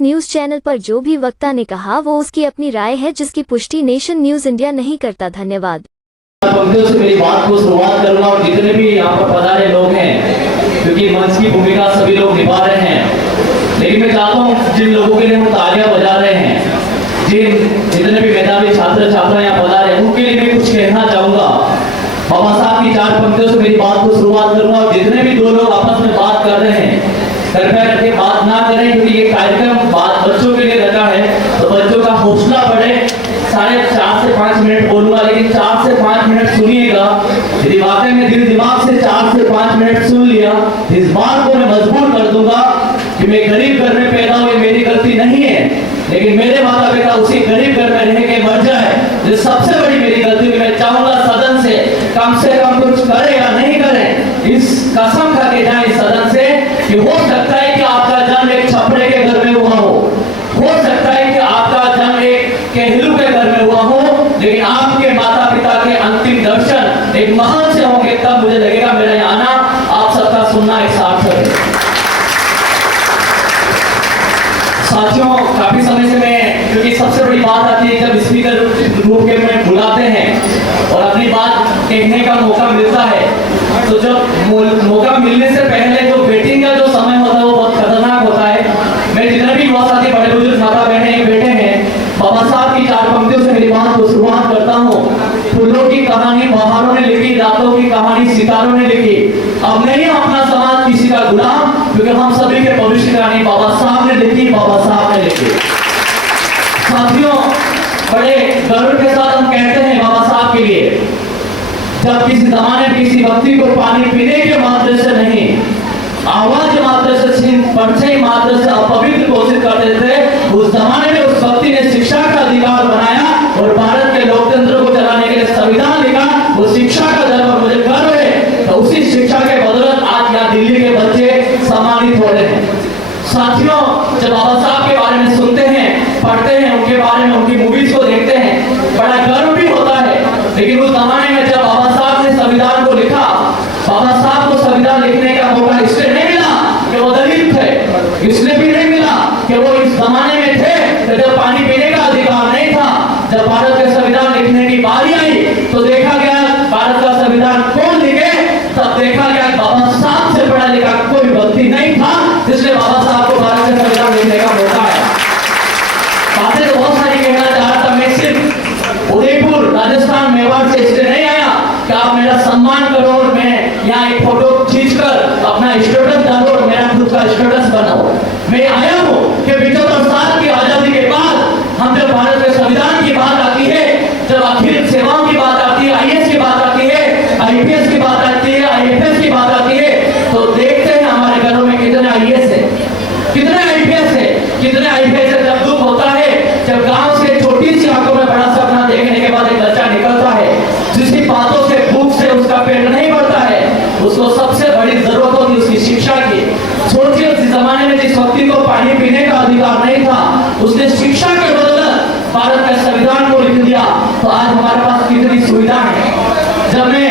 इस news channel पर जो भी वक्ता ने कहा वो उसकी अपनी राय है, जिसकी पुष्टि नेशन न्यूज इंडिया नहीं करता। धन्यवाद। पंक्तियों से मेरी बात को शुरुआत करूंगा और जितने भी यहाँ पर पधारे लोग हैं, क्योंकि मंच की भूमिका सभी लोग निभा रहे हैं, लेकिन मैं चाहता हूँ जिन लोगों के लिए हम तालियां बजा रहे हैं, जितने भी मेधावी छात्र छात्रा यहाँ पधारे हैं, उनके लिए मैं कुछ कहना चाहूंगा। बाबा साहब की 4 पंक्तियों से मेरी बात को शुरुआत करूंगा और जितने भी 2 लोग आपस में बात कर रहे हैं, कृपया करके बात ना करें, क्योंकि ये कार्यक्रम बात बच्चों के लिए रखा है, तो बच्चों का हौसला बढ़े। 4.5 से 5 मिनट बोलूंगा, लेकिन 4 से 5 मिनट सुनिएगा। यदि वाकई में दिल दिमाग से 4 से 5 मिनट सुन लिया, इस बात को मैं मजबूर कर दूंगा कि मैं गरीब घर में पैदा हुए, मेरी गलती नहीं है, लेकिन मेरे माता पिता उसी गरीब घर में रह के मर जाए, ये सबसे बड़ी मेरी गलती। मैं चाहूंगा सदन से कम कुछ करे या नहीं करे, इस कसम खा के जाए सदन से कि हो सकता है कि आपका जन्म एक छपरे के घर में हुआ हो सकता है कि आपका जन्म एक केहलू के घर में हुआ हो, लेकिन आपके माता पिता के अंतिम दर्शन एक महल से होंगे, तब मुझे लगेगा मेरा यहाँ आना, आप सबका सुनना एक सार्थक है। साथियों, काफी समय से मैं, क्योंकि सबसे बड़ी बात आती है जब स्पीकर रूप के में बुलाते हैं और अपनी बात कहने का मौका मिलता है, तो जब मौका मिलने से पहले जो वेटिंग का जो समय होता है वो बहुत खतरनाक होता है। मैं जितने भी युवा साथी, बड़े बुजुर्ग माता बहने बैठे हैं, बाबा साहब की 4 पंक्तियों से मेरी बात को शुरुआत करता हूँ। फूलों की कहानी बहारों ने लिखी, रातों की कहानी सितारों ने लिखी, अब नहीं अपना समाज किसी का गुलाम, क्योंकि हम सभी के भविष्य की कहानी बाबा साहब ने लिखी, बाबा साहब ने लिखी। साथियों, बड़े गर्व के साथ हम कहते हैं बाबा साहब के लिए, जब किसी जमाने में किसी व्यक्ति को पानी पीने के मात्र से नहीं, आवाज मात्र से, परछाई मात्र से अपवित्र घोषित करते थे, उस जमाने में उस व्यक्ति ने शिक्षा का अधिकार बनाया और भारत के लोकतंत्र को चलाने के लिए संविधान लिखा। वो शिक्षा का जब मुझे गर्व है, तो उसी शिक्षा के बदौलत आज यहाँ दिल्ली के बच्चे सम्मानित हो रहे हैं। साथियों, जब बाबा साहब के बारे में सुनते हैं, पढ़ते हैं, उनके बारे में, उनकी मूवीज को देखते हैं, बड़ा गर्व भी होता है। लेकिन उस जमाने में जब बाबा साहब ने संविधान को लिखा, बाबा साहब को संविधान लिखने का मौका इसलिए नहीं मिला कि वो दलित थे, इसलिए भी नहीं मिला कि वो इस जमाने में थे तो जब पानी पीने का अधिकार नहीं था। जब भारत के संविधान लिखने की बारी आई तो देखा गया भारत का संविधान कौन लिखे, तब देखा गया बाबा साहब से पढ़ा लिखा कोई व्यक्ति नहीं था, इसलिए बाबा साहब को भारत का संविधान लिखने का मौका आया। बातें तो बहुत सारी कहना चाहता था, मैं सिर्फ उदयपुर, राजस्थान, मेवाड़ से इसलिए नहीं आया कि आप मेरा सम्मान करो और मैं यहाँ एक फोटो खींचकर अपना स्टेटस डालो और मेरा खुद का स्टेटस बनाओ। मैं आया हूँ कि 75 साल की आजादी के बाद हम जब भारत के संविधान की बात आती है, जब आखिर सेवाओं की बात आती है, आईएएस की बात आती है, आईपीएस की बात आती है, आईएफएस की बात आती है, तो देखते हैं हमारे घरों में कितने आईएएस है, कितने आईपीएस है, कितने आईपीएस है। जब दुख होता है, जब गांव से छोटी सी आंखों में बड़ा सपना देखने के बाद एक बच्चा निकलता है, जिसकी बातों से, भूख से उसका पेट नहीं भरता है, उसको सबसे बड़ी जरूरत होती उसकी शिक्षा की। सोचिए, उस जमाने में जिस व्यक्ति को पानी पीने का अधिकार नहीं था, उसने शिक्षा के बदौलत भारत के संविधान को लिख दिया, तो आज हमारे पास कितनी सुविधा है। जब मैं,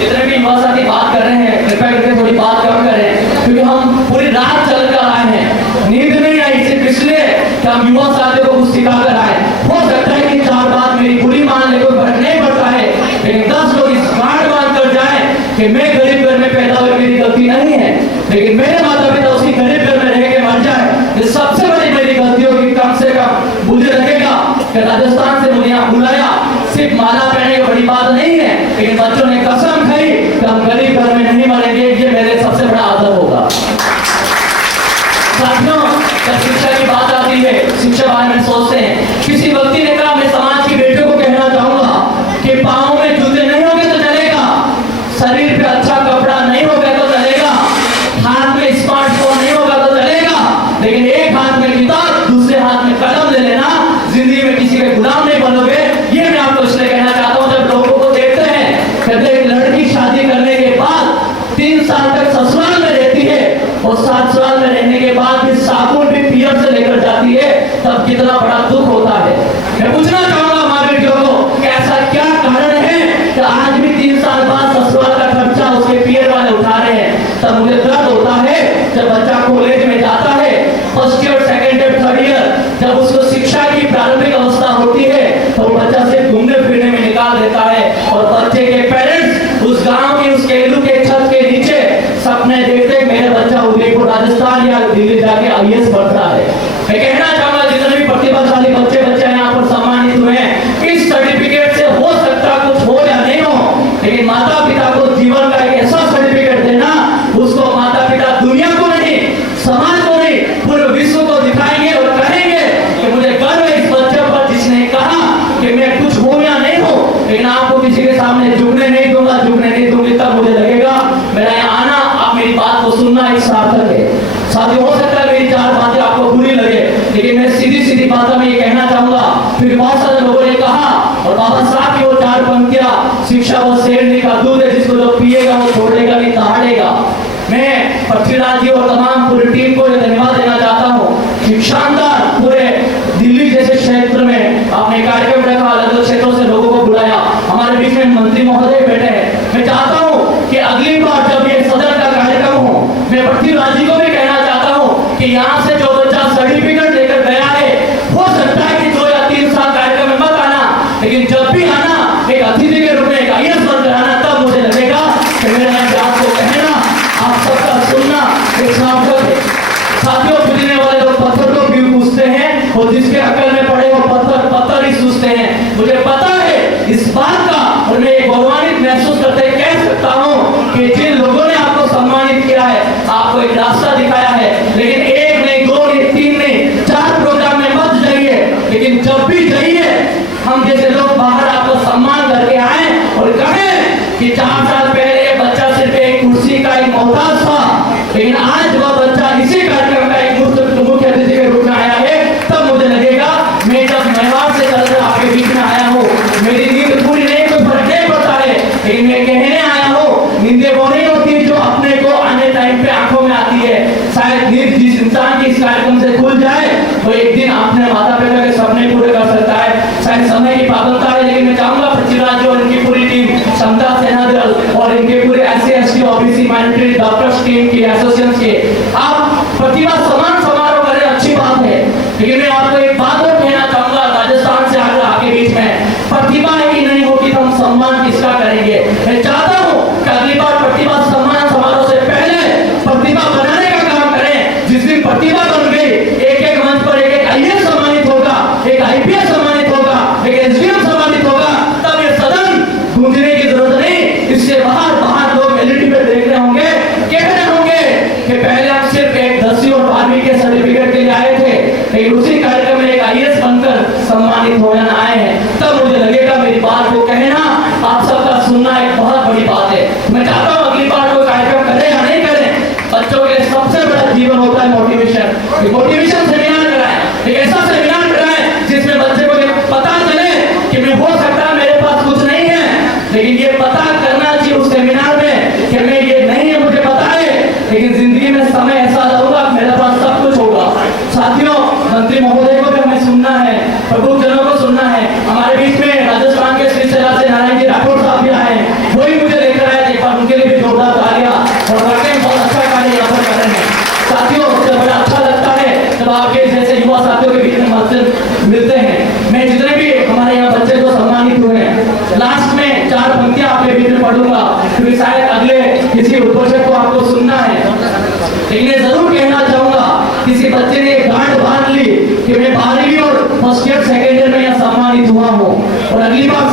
जितने भी युवा साथी बात कर रहे हैं, कृपया करके थोड़ी बात कम करें, क्योंकि हम पूरी रात चल कर आए हैं, नींद नहीं आई, सिर्फ इसलिए कि हम युवा साथियों को कुछ सिखा कर आए। हो सकता है कि 4 बात मेरी बुरी मान ले, कोई फर्क नहीं पड़ता है, लेकिन 10 लोग इस गांठ बांध कर जाए कि मैं गरीब घर में पैदा हुई, मेरी गलती नहीं है, लेकिन मेरे माता पिता उसी गरीब घर में रह के मर जाए, ये सबसे बड़ी मेरी गलती होगी। कम से कम मुझे लगेगा कि राजस्थान से मुझे यहाँ बुलाया, सिर्फ माला पहनने की बड़ी बात नहीं है, लेकिन बच्चों ने कसम खाई कि हम गरीब घर में नहीं मरेंगे, ये मेरे सबसे बड़ा आदर होगा। साथियों, जब शिक्षा की बात आती है, शिक्षा बारे में सोचते हैं, किसी व्यक्ति ने कहा, मैं समाज की बेटियों को कहना चाहूंगा कि पाँव में जूते नहीं होंगे तो चलेगा, शरीर पे अच्छा कपड़ा नहीं होगा तो चलेगा, हाथ में स्मार्टफोन नहीं होगा तो चलेगा, लेकिन एक हाथ में किताब, दूसरे हाथ में कलम ले लेना, जिंदगी में किसी के गुलाम नहीं बनोगे। ये मैं आपको इसलिए कहना चाहता हूँ, जब लोगों को देखते हैं, कहते हैं लड़की शादी करने के बाद 3 साल तक ससुराल में रहती है और ससुराल में रहने के बाद फिर साबुन भी पियर से लेकर जाती है, तब कितना बड़ा दुख होता है। मैं पूछना चाहूंगा हमारे बेटियों को कि ऐसा क्या कारण है कि आज भी 3 साल बाद ससुराल का खर्चा उसके पियर वाले उठा रहे हैं। तब मुझे दर्द होता है जब बच्चा कॉलेज में जाता है, first year, second year, third एक सार्थक है। साथियों, हो सकता है मेरी चार बातें आपको बुरी लगे, लेकिन मैं सीधी सीधी बातों में ये कहना चाहूंगा, क्योंकि बहुत सारे लोगों ने कहा और बाबा साहब की वो चार पंक्तियां, शिक्षा वो शेरनी का दूध है जिसको जो पिएगा वो छोड़ेगा नहीं दहाड़ेगा। मैं पृथ्वीराज जी और तमाम पूरी टीम को धन्यवाद देना चाहता हूँ। शानदार पूरे दिल्ली जैसे क्षेत्र में आपने कार्यक्रम रखा, अलग अलग क्षेत्रों से लोगों को बुलाया, हमारे बीच में मंत्री महोदय बैठे हैं। मैं चाहता हूँ कि अगली बार जब ये सदन का कार्यक्रम हो, मैं पृथ्वीराज जी को भी कहना चाहता हूँ कि यहाँ से जो बच्चा सर्टिफिकेट लेकर गया है, हो सकता है कि 2 या 3 साल कार्यक्रम में मत आना, लेकिन जब भी आना एक अतिथि के रूप में एक IAS बनकर आना, तब मुझे लगेगा कि मेरा आपको कहना, आप सबका सुनना एक सार्थक है। साथियों, पिटने वाले लोग पत्थर को भी पूछते हैं और जिसके अकल में पड़े वो पत्थर ही सूझते हैं। मुझे पता है इस बात का, और मैं गौरवान्वित महसूस करते कह सकता हूँ कि जिन लोगों ने आपको सम्मानित किया है, आपको एक रास्ता दिखाया है, लेकिन 1 नहीं, 2 नहीं, 3 नहीं, 4 प्रोग्राम में मत जाइए, लेकिन जब भी जाइए हम जैसे लोग बाहर आपको सम्मान करके आए और कहें कि 4 साल पहले ये बच्चा सिर्फ एक कुर्सी का एक मोहताज था, लेकिन आज वह बच्चा इसी कार्यक्रम का एक मुख्य अतिथि के रूप में आया है, तब मुझे लगेगा मैं जब मेहमान से चलकर आपके बीच में आया हूँ, मेरी नींद पूरी नहीं, कोई फर्क नहीं पड़ता है, लेकिन मैं कहने आया हूँ, नींदें वो नहीं होती जो अपने को आने टाइम पे आंखों में आती है। शायद नींद जिस इंसान की इस कार्यक्रम से खुल जाए तो एक दिन अपने माता पिता के सपने पूरे कर सकता है। शायद समय की पाबंदी है, लेकिन मैं चाहूंगा पृथ्वीराज और इनकी पूरी टीम, समता सेना दल और इनके पूरे SC/ST OBC minority doctors team की एसोसिएशन के आप प्रतिभा समान समारोह करें, अच्छी बात है, लेकिन मैं आपको एक बात और कहना चाहूंगा, राजस्थान से आकर आपके बीच में प्रतिभा ही नहीं होगी तो हम सम्मान किसका करेंगे। मैं चाहता हूँ कि अगली बार प्रतिभा सम्मान समारोह से पहले प्रतिभा बनाने का काम करें। जिस दिन प्रतिभा बन गई, एक मंच पर एक IAS सम्मानित होगा, एक IPS सम्मानित होगा, एक SDM सम्मानित होगा, तब ये सदन गूंजने की जरूरत नहीं, इससे बाहर लोग LED पे देख रहे होंगे, कह रहे होंगे कि पहले हम सिर्फ एक 10वीं और 12वीं के सर्टिफिकेट के लिए आए थे, लेकिन उसी कार्यक्रम में एक IAS बनकर सम्मानित होने आए हैं। तब मुझे लगेगा मेरी बात को कहना, आप सबका सुनना एक बहुत बड़ी बात है। मैं चाहता हूँ अगली बार कोई कार्यक्रम करें या नहीं करें, बच्चों के लिए सबसे बड़ा जीवन होता है मोटिवेशन। मोटिवेशन सेमिनार कराएं, एक ऐसा सेमिनार कराएं जिसमें बच्चे को पता चले कि मैं हो सकता है मेरे पास कुछ नहीं है, लेकिन ये पता करना चाहिए उस सेमिनार में कि मैं ये नहीं है, मुझे पता है, लेकिन जिंदगी में समय ऐसा आऊंगा मेरे पास सब कुछ होगा। साथियों, मंत्री महोदय को भी हमें सुनना है, प्रमुख जनों को सुनना है। हमारे बीच में राजस्थान के श्री सैलाब से नारायण जी राठौर साहब भी आए हैं, वही मुझे लेकर आए, एक बार उनके लिए भी जोरदार तालियां, और वाकई बहुत अच्छा कार्य यहाँ पर कर रहे हैं। साथियों, मुझे बड़ा अच्छा लगता है जब आपके जैसे युवा साथियों के बीच में मिलते हैं। मैं जितने भी हमारे यहाँ बच्चे को सम्मानित हुए हैं, लास्ट में 4 पंक्तियां आपके बीच में पढ़ूंगा, क्योंकि शायद अगले किसी उद्घोषक को आपको सुनना है, लेकिन मैं जरूर कहना चाहूंगा, किसी बच्चे ने गांठ बांध ली कि मैं 12वीं और फर्स्ट ईयर सेकेंड ईयर में यहाँ सम्मानित हुआ हूँ, और अगली बार